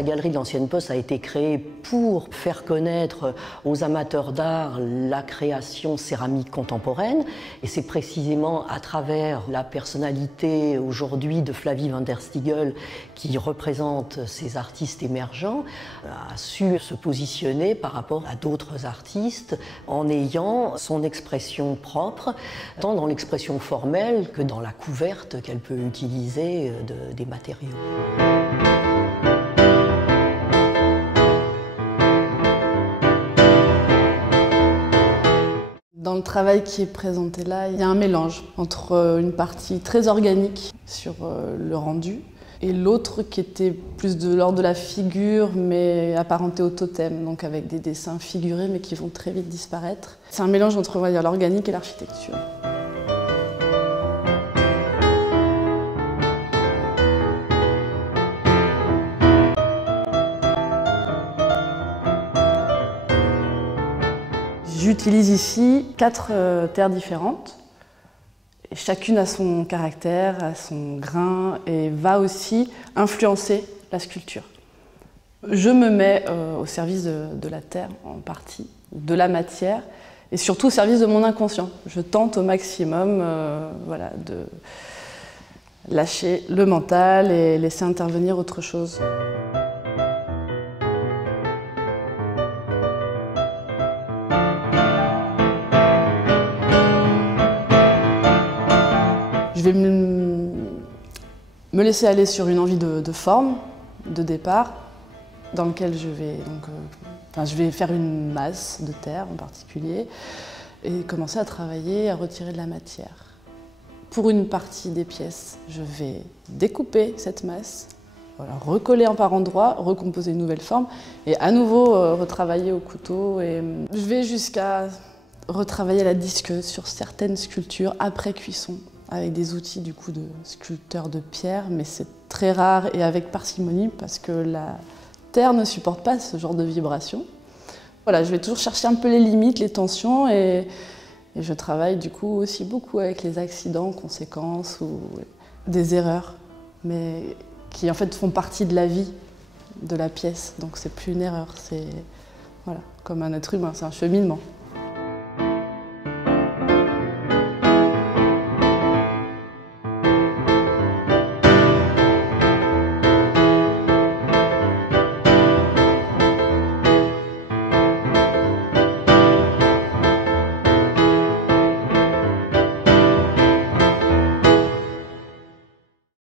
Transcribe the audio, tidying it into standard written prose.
la Galerie de l'Ancienne Poste a été créée pour faire connaître aux amateurs d'art la création céramique contemporaine. Et c'est précisément à travers la personnalité aujourd'hui de Flavie van der Stiegel, qui représente ces artistes émergents, a su se positionner par rapport à d'autres artistes en ayant son expression propre, tant dans l'expression formelle que dans la couverte qu'elle peut utiliser des matériaux. Dans le travail qui est présenté là, il y a un mélange entre une partie très organique sur le rendu et l'autre qui était plus de l'ordre de la figure mais apparentée au totem, donc avec des dessins figurés mais qui vont très vite disparaître. C'est un mélange entre l'organique et l'architecture. J'utilise ici 4 terres différentes. Et chacune a son caractère, a son grain et va aussi influencer la sculpture. Je me mets au service de la terre en partie, de la matière et surtout au service de mon inconscient. Je tente au maximum de lâcher le mental et laisser intervenir autre chose. Je vais me laisser aller sur une envie de forme, de départ, dans lequel je vais faire une masse de terre en particulier et commencer à travailler, à retirer de la matière. Pour une partie des pièces, je vais découper cette masse, recoller par endroits, recomposer une nouvelle forme et à nouveau retravailler au couteau. Et je vais jusqu'à retravailler la disqueuse sur certaines sculptures après cuisson, avec des outils du coup de sculpteur de pierre, mais c'est très rare et avec parcimonie parce que la terre ne supporte pas ce genre de vibration. Voilà, je vais toujours chercher un peu les limites, les tensions et je travaille du coup aussi beaucoup avec les accidents, conséquences ou des erreurs, mais qui en fait font partie de la vie de la pièce, donc c'est plus une erreur, c'est comme un être humain, c'est un cheminement.